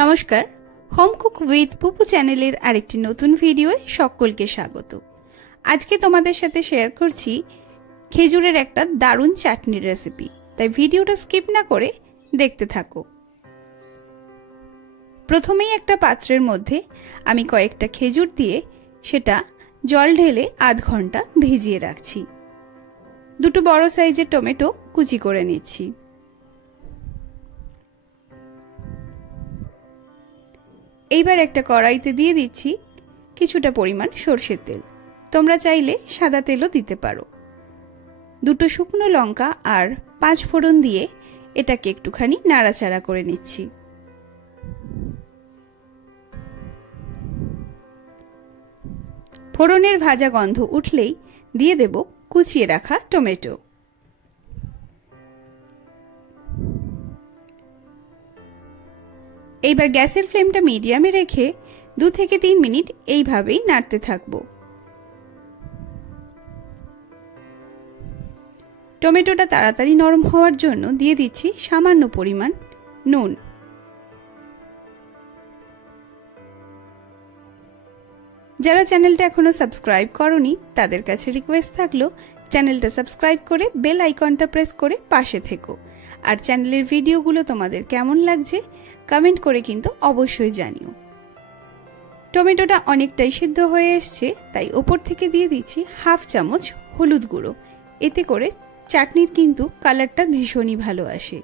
নমস্কার, home cook with পুপু চ্যানেলের আরেকটি নতুন ভিডিওয়ে সকলকে স্বাগত। আজকে তোমাদের সাথে শেয়ার করছি খেজুরের একটা দারুণ চাটনির রেসিপি, তাই ভিডিওটা স্কিপ না করে দেখতে থাকো। প্রথমেই একটা পাত্রের মধ্যে আমি কয়েকটা খেজুর দিয়ে সেটা জল ঢেলে আধ ঘন্টা ভিজিয়ে রাখছি। দুটো বড় সাইজের টমেটো কুচি করে নিচ্ছি। এইবার একটা কড়াইতে দিয়ে দিচ্ছি কিছুটা পরিমাণ সরষের তেল, তোমরা চাইলে সাদা তেলও দিতে পারো। দুটো শুকনো লঙ্কা আর 5 ফোড়ন দিয়ে এটাকে একটুখানি নাড়াচাড়া করে নিচ্ছি। ফোড়নের ভাজা গন্ধ উঠলেই দিয়ে দেব কুচিয়ে রাখা টমেটো। এইবার গ্যাসের ফ্লেমটা মিডিয়ামে রেখে 2 থেকে 3 মিনিট এইভাবেই নাড়তে থাকবো। টমেটোটা তাড়াতাড়ি নরম হওয়ার জন্য দিয়ে দিচ্ছি সামান্য পরিমাণ নুন। যারা চ্যানেলটা এখনো সাবস্ক্রাইব করনি তাদের কাছে রিকোয়েস্ট থাকলো চ্যানেলটা সাবস্ক্রাইব করে বেল আইকনটা প্রেস করে পাশে থেকো। আর চ্যানেলের ভিডিওগুলো তোমাদের কেমন লাগছে কমেন্ট করে কিন্তু অবশ্যই জানিও। টমেটোটা অনেকটাই সিদ্ধ হয়ে এসছে, তাই ওপর থেকে দিয়ে দিচ্ছি হাফ চামচ হলুদ গুঁড়ো। এতে করে চাটনির কিন্তু কালারটা ভীষণই ভালো আসে।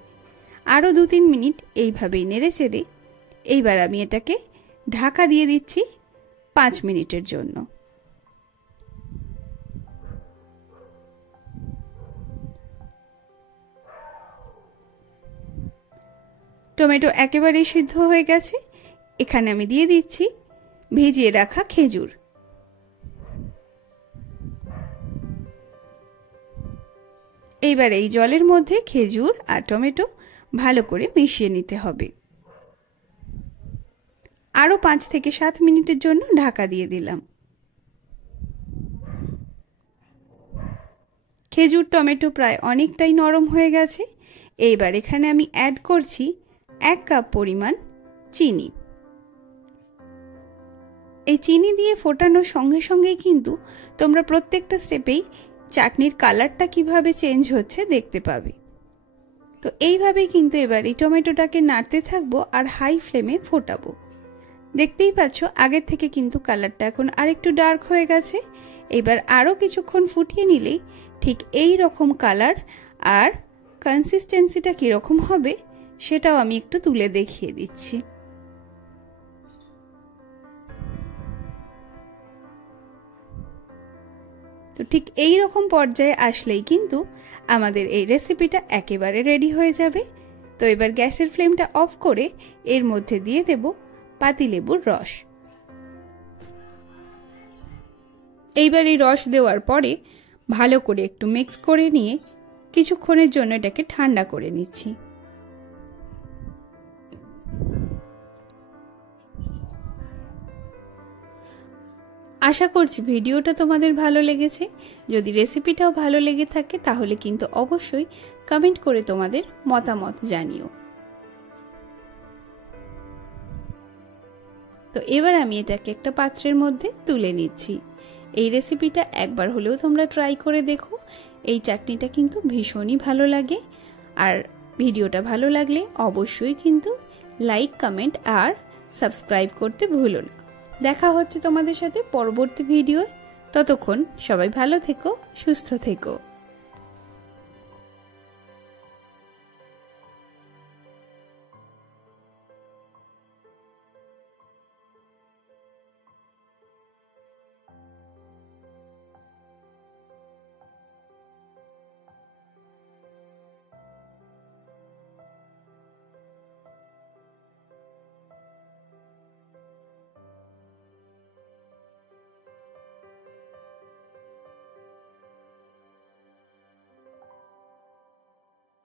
আরও 2-3 মিনিট এইভাবেই নেড়ে চেড়ে এইবার আমি এটাকে ঢাকা দিয়ে দিচ্ছি 5 মিনিটের জন্য। টমেটো একেবারেই সিদ্ধ হয়ে গেছে। এখানে আমি দিয়ে দিচ্ছি ভিজিয়ে রাখা খেজুর। এইবার এই জলের মধ্যে খেজুর আর টমেটো ভালো করে মিশিয়ে নিতে হবে। আরও 5 থেকে 7 মিনিটের জন্য ঢাকা দিয়ে দিলাম। খেজুর টমেটো প্রায় অনেকটাই নরম হয়ে গেছে। এইবার এখানে আমি অ্যাড করছি 1 কাপ পরিমাণ চিনি। এই চিনি দিয়ে ফোটানোর সঙ্গে সঙ্গেই কিন্তু তোমরা প্রত্যেকটা স্টেপেই চাটনির কালারটা কিভাবে চেঞ্জ হচ্ছে দেখতে পাবে। তো এইভাবেই কিন্তু এবার এই টমেটোটাকে নাড়তে থাকবো আর হাই ফ্লেমে ফোটাবো। দেখতেই পাচ্ছ আগের থেকে কিন্তু কালারটা এখন আরেকটু ডার্ক হয়ে গেছে। এবার আরও কিছুক্ষণ ফুটিয়ে নিলেই ঠিক এই রকম কালার আর কনসিস্টেন্সিটা কীরকম হবে সেটাও আমি একটু তুলে দেখিয়ে দিচ্ছি। তো ঠিক এই রকম পর্যায়ে আসলেই কিন্তু আমাদের এই রেসিপিটা একেবারে রেডি হয়ে যাবে। তো এবার গ্যাসের ফ্লেমটা অফ করে এর মধ্যে দিয়ে দেব পাতিলেবুর রস। এইবার এই রস দেওয়ার পরে ভালো করে একটু মিক্স করে নিয়ে কিছুক্ষণের জন্য এটাকে ঠান্ডা করে নিচ্ছি। আশা করছি ভিডিওটা তোমাদের ভালো লেগেছে। যদি রেসিপিটাও ভালো লেগে থাকে তাহলে কিন্তু অবশ্যই কমেন্ট করে তোমাদের মতামত জানিও। তো এবার আমি এটাকে একটা পাত্রের মধ্যে তুলে নিচ্ছি। এই রেসিপিটা একবার হলেও তোমরা ট্রাই করে দেখো। এই চাটনিটা কিন্তু ভীষণই ভালো লাগে। আর ভিডিওটা ভালো লাগলে অবশ্যই কিন্তু লাইক, কমেন্ট আর সাবস্ক্রাইব করতে ভুলো না। দেখা হচ্ছে তোমাদের সাথে পরবর্তী ভিডিও। ততক্ষণ সবাই ভালো থেকো, সুস্থ থেকো।